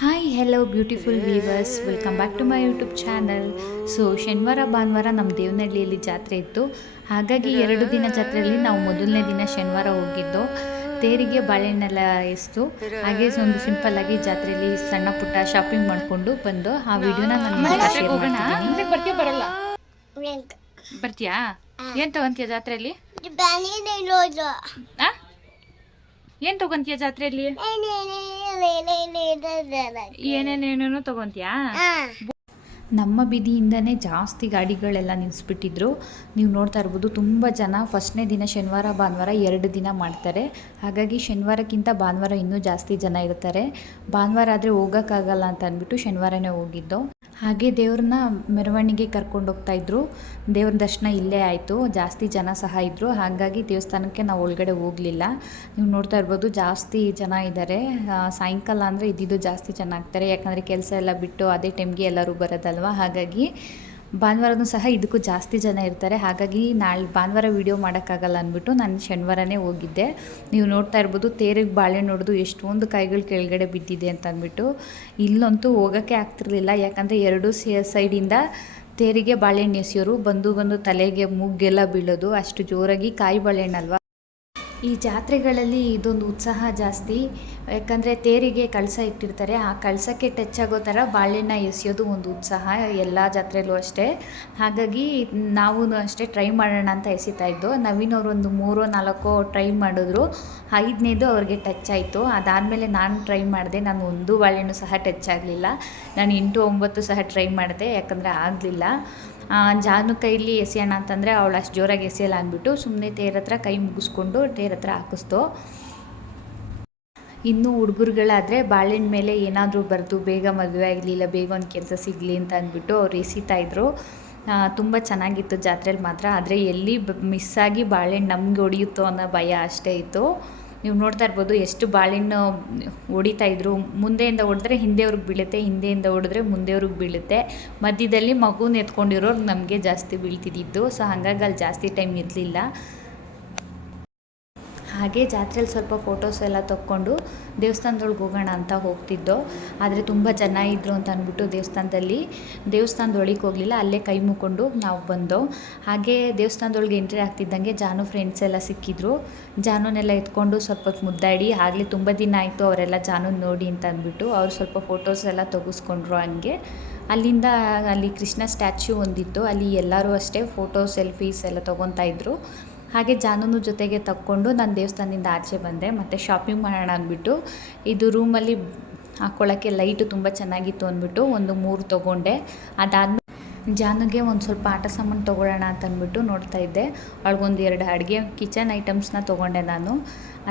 Hi hello beautiful viewers, welcome back to my YouTube channel. So ಶನಿವಾರ ಭಾನುವಾರ ನಮ್ಮ ದೇವನಹಳ್ಳಿಯಲ್ಲಿ ಜಾತ್ರೆ ಇತ್ತು. ಹಾಗಾಗಿ 2 ದಿನ ಜಾತ್ರೆಯಲ್ಲಿ ನಾವು ಮೊದಲನೇ ದಿನ ಶನಿವಾರ ಹೋಗಿದ್ದು. ತೇರಿಗೆ ಬಾಳೆಹಣ್ಣೆಲ್ಲ ಎಸ್ತು ಹಾಗೆ ಒಂದು ಸಿಂಪಲ್ ಆಗಿ ಜಾತ್ರೆಯಲ್ಲಿ ಸಣ್ಣ ಪುಟ್ಟ ಶಾಪಿಂಗ್ ಮಾಡಿಕೊಂಡು ಬಂದು ಆ ವಿಡಿಯೋನ ನಾನು ಶೇರ್ ಮಾಡ್ತೀನಿ. ಬರ್ತೀಯಾ? ಏನು ತಗೊಂತೀಯ ಜಾತ್ರೆಯಲ್ಲಿ? ಏನ್ ತಗೊಂತೀಯ ಜಾತ್ರೆಯಲ್ಲಿ? ಏನೇನೇನೇನೋ ತಗೊಂತೀಯಾ? ನಮ್ಮ ಬೀದಿಯಿಂದನೇ ಜಾಸ್ತಿ ಗಾಡಿಗಳೆಲ್ಲ ನಿಲ್ಲಿಸ್ಬಿಟ್ಟಿದ್ರು. ನೀವು ನೋಡ್ತಾ ಇರ್ಬೋದು, ತುಂಬ ಜನ ಫಸ್ಟ್ನೇ ದಿನ ಶನಿವಾರ ಭಾನುವಾರ 2 ದಿನ ಮಾಡ್ತಾರೆ. ಹಾಗಾಗಿ ಶನಿವಾರಕ್ಕಿಂತ ಭಾನುವಾರ ಇನ್ನೂ ಜಾಸ್ತಿ ಜನ ಇರ್ತಾರೆ. ಭಾನುವಾರ ಆದರೆ ಹೋಗೋಕ್ಕಾಗಲ್ಲ ಅಂತ ಅಂದ್ಬಿಟ್ಟು ಶನಿವಾರನೇ ಹೋಗಿದ್ದು. ಹಾಗೆ ದೇವ್ರನ್ನ ಮೆರವಣಿಗೆ ಕರ್ಕೊಂಡು ಹೋಗ್ತಾಯಿದ್ರು. ದೇವ್ರ ದರ್ಶನ ಇಲ್ಲೇ ಆಯಿತು. ಜಾಸ್ತಿ ಜನ ಸಹ ಇದ್ದರು. ಹಾಗಾಗಿ ದೇವಸ್ಥಾನಕ್ಕೆ ನಾವು ಒಳಗಡೆ ಹೋಗಲಿಲ್ಲ. ನೀವು ನೋಡ್ತಾ ಇರ್ಬೋದು, ಜಾಸ್ತಿ ಜನ ಇದ್ದಾರೆ. ಸಾಯಂಕಾಲ ಅಂದರೆ ಇದ್ದಿದ್ದು ಜಾಸ್ತಿ ಜನ ಆಗ್ತಾರೆ. ಯಾಕಂದರೆ ಕೆಲಸ ಎಲ್ಲ ಬಿಟ್ಟು ಅದೇ ಟೈಮ್ಗೆ ಎಲ್ಲರೂ ಬರೋದಲ್ವ. ಹಾಗಾಗಿ ಭಾನುವಾರನೂ ಸಹ ಇದಕ್ಕೂ ಜಾಸ್ತಿ ಜನ ಇರ್ತಾರೆ. ಹಾಗಾಗಿ ನಾಳೆ ಭಾನುವಾರ ವೀಡಿಯೋ ಮಾಡೋಕ್ಕಾಗಲ್ಲ ಅಂದ್ಬಿಟ್ಟು ನಾನು ಶನಿವಾರನೇ ಹೋಗಿದ್ದೆ. ನೀವು ನೋಡ್ತಾ ಇರ್ಬೋದು, ತೇರಿಗೆ ಬಾಳೆಹಣ್ಣು ಹೊಡೆದು ಎಷ್ಟೊಂದು ಕಾಯಿಗಳು ಕೆಳಗಡೆ ಬಿದ್ದಿದೆ ಅಂತ ಅಂದ್ಬಿಟ್ಟು. ಇಲ್ಲಂತೂ ಹೋಗೋಕ್ಕೆ ಆಗ್ತಿರ್ಲಿಲ್ಲ. ಯಾಕಂದರೆ ಎರಡೂ ಸೈಡಿಂದ ತೇರಿಗೆ ಬಾಳೆಹಣ್ಣು ಎಸೆಯೋರು ಬಂದು ತಲೆಗೆ ಮೂಗೆಲ್ಲ ಬೀಳೋದು. ಅಷ್ಟು ಜೋರಾಗಿ ಕಾಯಿ ಬಾಳೆಹಣ್ಣಲ್ವ. ಈ ಜಾತ್ರೆಗಳಲ್ಲಿ ಇದೊಂದು ಉತ್ಸಾಹ ಜಾಸ್ತಿ. ಯಾಕಂದರೆ ತೇರಿಗೆ ಕಳಸ ಇಟ್ಟಿರ್ತಾರೆ. ಆ ಕಳಸಕ್ಕೆ ಟಚ್ ಆಗೋ ಥರ ಬಾಳೆಹಣ್ಣ ಎಸೆಯೋದು ಒಂದು ಉತ್ಸಾಹ ಎಲ್ಲ ಜಾತ್ರೆಯಲ್ಲೂ ಅಷ್ಟೇ. ಹಾಗಾಗಿ ನಾವು ಅಷ್ಟೇ ಟ್ರೈ ಮಾಡೋಣ ಅಂತ ಎಸಿತಾ ಇದ್ದು. ನವೀನವ್ರು ಒಂದು 3-4 ಟ್ರೈ ಮಾಡಿದ್ರು. 5ನೇದು ಅವ್ರಿಗೆ ಟಚ್ ಆಯಿತು. ಅದಾದಮೇಲೆ ನಾನು ಟ್ರೈ ಮಾಡಿದೆ. ನಾನು ಒಂದು ಬಾಳೆಹಣ್ಣು ಸಹ ಟಚ್ ಆಗಲಿಲ್ಲ. ನಾನು 8-9 ಸಹ ಟ್ರೈ ಮಾಡಿದೆ, ಯಾಕಂದರೆ ಆಗಲಿಲ್ಲ. ಜಾನು ಕೈಲಿ ಎಸೆಯೋಣ ಅಂತಂದರೆ ಅವಳು ಅಷ್ಟು ಜೋರಾಗಿ ಎಸೆಯಲ್ಲ ಅಂದ್ಬಿಟ್ಟು ಸುಮ್ಮನೆ ತೇರ ಹತ್ರ ಕೈ ಮುಗಿಸ್ಕೊಂಡು ತೇರ ಹತ್ರ ಹಾಕಿಸ್ತು. ಇನ್ನು ಹುಡುಗರುಗಳಾದರೆ ಬಾಳೆಹಣ್ಣು ಮೇಲೆ ಏನಾದರೂ ಬರೆದು ಬೇಗ ಮದುವೆ ಆಗಲಿಲ್ಲ, ಬೇಗ ಒಂದು ಕೆಲಸ ಸಿಗಲಿ ಅಂತ ಅಂದ್ಬಿಟ್ಟು ಅವ್ರು ಎಸಿತಾಯಿದ್ರು. ತುಂಬ ಚೆನ್ನಾಗಿತ್ತು ಜಾತ್ರೆಯಲ್ಲಿ ಮಾತ್ರ. ಆದರೆ ಎಲ್ಲಿ ಮಿಸ್ಸಾಗಿ ಬಾಳೆಹಣ್ಣು ನಮ್ಗೆ ಹೊಡೆಯುತ್ತೋ ಅನ್ನೋ ಭಯ ಅಷ್ಟೇ ಇತ್ತು. ನೀವು ನೋಡ್ತಾ ಇರ್ಬೋದು, ಎಷ್ಟು ಬಾಳೆಹಣ್ಣು ಹೊಡಿತಾಯಿದ್ರು. ಮುಂದೆಯಿಂದ ಹೊಡೆದ್ರೆ ಹಿಂದೆಯವ್ರಿಗೆ ಬೀಳುತ್ತೆ, ಹಿಂದೆಯಿಂದ ಹೊಡೆದ್ರೆ ಮುಂದೆಯವ್ರಿಗೆ ಬೀಳುತ್ತೆ. ಮಧ್ಯದಲ್ಲಿ ಮಗುನ ಎತ್ಕೊಂಡಿರೋರು ನಮಗೆ ಜಾಸ್ತಿ ಬೀಳ್ತಿದ್ದಿದ್ದು. ಸೊ ಹಾಗಾಗಿ ಅಲ್ಲಿ ಜಾಸ್ತಿ ಟೈಮ್ ಇರಲಿಲ್ಲ. ಹಾಗೆ ಜಾತ್ರೆಯಲ್ಲಿ ಸ್ವಲ್ಪ ಫೋಟೋಸ್ ಎಲ್ಲ ತಕ್ಕೊಂಡು ದೇವಸ್ಥಾನದೊಳಗೆ ಹೋಗೋಣ ಅಂತ ಹೋಗ್ತಿದ್ದೋ. ಆದರೆ ತುಂಬ ಜನ ಇದ್ದರು ಅಂತ ಅಂದ್ಬಿಟ್ಟು ದೇವಸ್ಥಾನದೊಳಗೆ ಹೋಗಲಿಲ್ಲ. ಅಲ್ಲೇ ಕೈ ಮುಕ್ಕೊಂಡು ನಾವು ಬಂದೋ. ಹಾಗೆ ದೇವಸ್ಥಾನದೊಳಗೆ ಎಂಟ್ರಿ ಆಗ್ತಿದ್ದಂಗೆ ಜಾನು ಫ್ರೆಂಡ್ಸ್ ಎಲ್ಲ ಸಿಕ್ಕಿದ್ರು. ಜಾನುನೆಲ್ಲ ಎತ್ಕೊಂಡು ಸ್ವಲ್ಪ ಹೊತ್ತು ಮುದ್ದಾಡಿ, ಆಗಲೇ ತುಂಬ ದಿನ ಆಯಿತು ಅವರೆಲ್ಲ ಜಾನುನ ನೋಡಿ ಅಂತ ಅಂದ್ಬಿಟ್ಟು ಅವ್ರು ಸ್ವಲ್ಪ ಫೋಟೋಸ್ ಎಲ್ಲ ತೆಗೆಸ್ಕೊಂಡ್ರು. ಹಂಗೆ ಅಲ್ಲಿಂದ ಅಲ್ಲಿ ಕೃಷ್ಣ ಸ್ಟ್ಯಾಚ್ಯೂ ಒಂದಿತ್ತು. ಅಲ್ಲಿ ಎಲ್ಲರೂ ಅಷ್ಟೇ ಫೋಟೋ ಸೆಲ್ಫೀಸ್ ಎಲ್ಲ ತೊಗೊತಾ ಇದ್ರು. ಹಾಗೆ ಜಾನುನು ಜೊತೆಗೆ ತಕ್ಕೊಂಡು ನಾನು ದೇವಸ್ಥಾನದಿಂದ ಆಚೆ ಬಂದೆ. ಮತ್ತು ಶಾಪಿಂಗ್ ಮಾಡೋಣ ಅಂದ್ಬಿಟ್ಟು ಇದು ರೂಮಲ್ಲಿ ಹಾಕ್ಕೊಳ್ಳೋಕ್ಕೆ ಲೈಟು ತುಂಬ ಚೆನ್ನಾಗಿತ್ತು ಅಂದ್ಬಿಟ್ಟು ಒಂದು 3 ತೊಗೊಂಡೆ. ಅದಾದಮೇಲೆ ಜಾನುಗೆ ಒಂದು ಸ್ವಲ್ಪ ಆಟ ಸಾಮಾನು ತೊಗೊಳ್ಳೋಣ ಅಂತ ಅಂದ್ಬಿಟ್ಟು ನೋಡ್ತಾ ಇದ್ದೆ. ಅವಳಿಗೊಂದು 2 ಅಡುಗೆ ಕಿಚನ್ ಐಟಮ್ಸ್ನ ತೊಗೊಂಡೆ ನಾನು.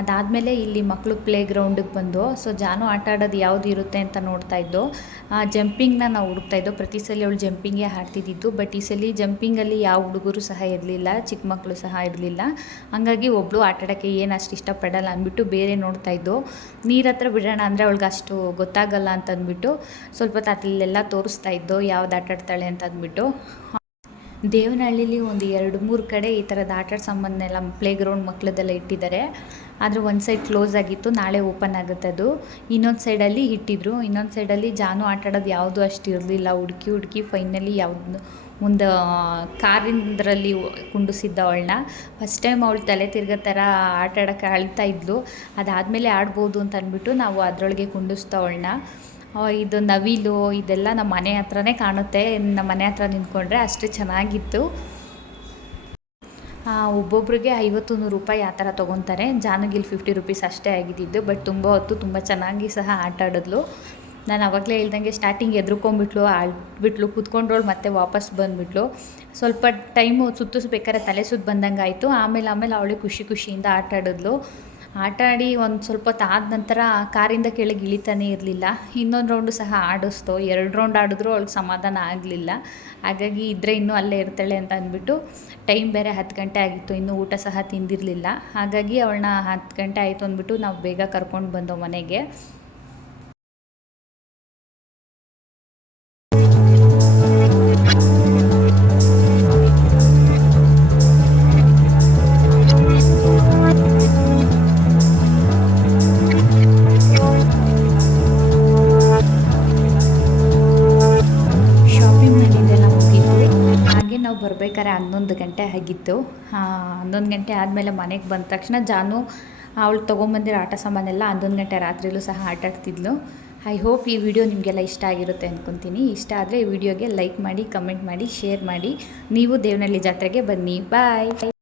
ಅದಾದಮೇಲೆ ಇಲ್ಲಿ ಮಕ್ಕಳು ಪ್ಲೇ ಗ್ರೌಂಡಿಗೆ ಬಂದು. ಸೊ ಜಾನು ಆಟ ಆಡೋದು ಯಾವುದು ಇರುತ್ತೆ ಅಂತ ನೋಡ್ತಾ ಇದ್ದೋ. ಜಂಪಿಂಗ್ನ ನಾವು ಹುಡುಕ್ತಾ ಇದ್ದೋ. ಪ್ರತಿ ಸಲ ಅವಳು ಜಂಪಿಂಗೇ ಆಡ್ತಿದ್ದಿದ್ದು. ಬಟ್ ಈ ಸಲ ಜಂಪಿಂಗಲ್ಲಿ ಯಾವ ಹುಡುಗರು ಸಹ ಇರಲಿಲ್ಲ, ಚಿಕ್ಕ ಮಕ್ಕಳು ಸಹ ಇರಲಿಲ್ಲ. ಹಂಗಾಗಿ ಒಬ್ಬಳು ಆಟ ಆಡೋಕ್ಕೆ ಏನು ಅಷ್ಟು ಇಷ್ಟಪಡಲ್ಲ ಅಂದ್ಬಿಟ್ಟು ಬೇರೆ ನೋಡ್ತಾ ಇದ್ದೋ. ನೀರ ಹತ್ರ ಬಿಡೋಣ ಅಂದರೆ ಅವಳಿಗೆ ಅಷ್ಟು ಗೊತ್ತಾಗಲ್ಲ ಅಂತ ಅಂದ್ಬಿಟ್ಟು ಸ್ವಲ್ಪ ಅಲ್ಲೆಲ್ಲ ತೋರಿಸ್ತಾ ಇದ್ದೋ, ಯಾವ್ದು ಆಟ ಆಡ್ತಾಳೆ ಅಂತ ಅಂದ್ಬಿಟ್ಟು. ದೇವನಹಳ್ಳಿಲಿ ಒಂದು 2-3 ಕಡೆ ಈ ಥರದ ಆಟ ಸಾಮಾನೆಲ್ಲ ಪ್ಲೇ ಗ್ರೌಂಡ್ ಮಕ್ಕಳದೆಲ್ಲ ಇಟ್ಟಿದ್ದಾರೆ. ಆದರೆ ಒಂದು ಸೈಡ್ ಕ್ಲೋಸ್ ಆಗಿತ್ತು, ನಾಳೆ ಓಪನ್ ಆಗುತ್ತೆ ಅದು. ಇನ್ನೊಂದು ಸೈಡಲ್ಲಿ ಇಟ್ಟಿದ್ರು. ಇನ್ನೊಂದು ಸೈಡಲ್ಲಿ ಜಾನು ಆಟ ಆಡೋದು ಯಾವುದು ಅಷ್ಟು ಇರಲಿಲ್ಲ. ಹುಡುಕಿ ಫೈನಲಿ ಯಾವುದು ಒಂದು ಕಾರಿಂದ್ರಲ್ಲಿ ಕುಂಡಿಸಿದ್ದ ಅವಳನ್ನ. ಫಸ್ಟ್ ಟೈಮ್ ಅವಳು ತಲೆ ತಿರ್ಗೋ ಥರ ಆಟ ಆಡೋಕ್ಕೆ ಅಳ್ತಾ ಇದ್ಲು. ಅದಾದಮೇಲೆ ಆಡ್ಬೋದು ಅಂತ ಅಂದ್ಬಿಟ್ಟು ನಾವು ಅದರೊಳಗೆ ಕುಂಡಿಸ್ತಾ ಅವಳನ್ನ. ಇದು ನವಿಲು ಇದೆಲ್ಲ ನಮ್ಮ ಮನೆ ಹತ್ರನೇ ಕಾಣುತ್ತೆ. ನಮ್ಮ ಮನೆ ಹತ್ರ ನಿಂತ್ಕೊಂಡ್ರೆ ಅಷ್ಟು ಚೆನ್ನಾಗಿತ್ತು. ಒಬ್ಬೊಬ್ರಿಗೆ 50-100 ರೂಪಾಯಿ ಆ ಥರ ತೊಗೊತಾರೆ. ಜಾನುಗಿಲ್ಲಿ 50 ರೂಪೀಸ್ ಅಷ್ಟೇ ಆಗಿದ್ದಿದ್ದು. ಬಟ್ ತುಂಬ ಹೊತ್ತು ತುಂಬ ಚೆನ್ನಾಗಿ ಸಹ ಆಟ ಆಡಿದ್ಲು. ನಾನು ಆವಾಗಲೇ ಹೇಳ್ದಂಗೆ ಸ್ಟಾರ್ಟಿಂಗ್ ಹೆದ್ರುಕೊಂಡ್ಬಿಟ್ಲು, ಆಡ್ಬಿಟ್ಲು, ಕೂತ್ಕೊಂಡ್ರೋಳು, ಮತ್ತೆ ವಾಪಸ್ ಬಂದುಬಿಟ್ಲು. ಸ್ವಲ್ಪ ಟೈಮು ಸುತ್ತಿಸ್ಬೇಕಾದ್ರೆ ತಲೆ ಸುತ್ತು ಬಂದಂಗೆ ಆಯಿತು. ಆಮೇಲೆ ಅವಳೇ ಖುಷಿಯಿಂದ ಆಟ ಆಡಿದ್ಲು. ಆಟ ಆಡಿ ಒಂದು ಸ್ವಲ್ಪ ಹೊತ್ತು ಆದ ನಂತರ ಕಾರಿಂದ ಕೆಳಗೆ ಇಳಿತಾನೇ ಇರಲಿಲ್ಲ. ಇನ್ನೊಂದು ರೌಂಡು ಸಹ ಆಡಿಸ್ತು. 2 ರೌಂಡ್ ಆಡಿದ್ರೂ ಅವಳಿಗೆ ಸಮಾಧಾನ ಆಗಲಿಲ್ಲ. ಹಾಗಾಗಿ ಇದ್ದರೆ ಇನ್ನೂ ಅಲ್ಲೇ ಇರ್ತಾಳೆ ಅಂತ ಅಂದ್ಬಿಟ್ಟು ಟೈಮ್ ಬೇರೆ 10 ಗಂಟೆ ಆಗಿತ್ತು. ಇನ್ನೂ ಊಟ ಸಹ ತಿಂದಿರಲಿಲ್ಲ. ಹಾಗಾಗಿ ಅವಳನ್ನ 10 ಗಂಟೆ ಆಯಿತು ಅಂದ್ಬಿಟ್ಟು ನಾವು ಬೇಗ ಕರ್ಕೊಂಡು ಬಂದೋ ಮನೆಗೆ. ನಾವು ಬರಬೇಕಾದ್ರೆ 11 ಗಂಟೆ ಆಗಿತ್ತು. 11 ಗಂಟೆ ಆದಮೇಲೆ ಮನೆಗೆ ಬಂದ ತಕ್ಷಣ ಜಾನು ಅವಳು ತೊಗೊಂಬಂದಿರೋ ಆಟ ಸಾಮಾನೆಲ್ಲ 11 ಗಂಟೆ ರಾತ್ರಿಲೂ ಸಹ ಆಟಾಡ್ತಿದ್ಲು. ಐ ಹೋಪ್ ಈ ವಿಡಿಯೋ ನಿಮಗೆಲ್ಲ ಇಷ್ಟ ಆಗಿರುತ್ತೆ ಅಂದ್ಕೊತೀನಿ. ಇಷ್ಟ ಆದರೆ ಈ ವಿಡಿಯೋಗೆ ಲೈಕ್ ಮಾಡಿ, ಕಮೆಂಟ್ ಮಾಡಿ, ಶೇರ್ ಮಾಡಿ. ನೀವು ದೇವನಹಳ್ಳಿ ಜಾತ್ರೆಗೆ ಬನ್ನಿ. ಬಾಯ್.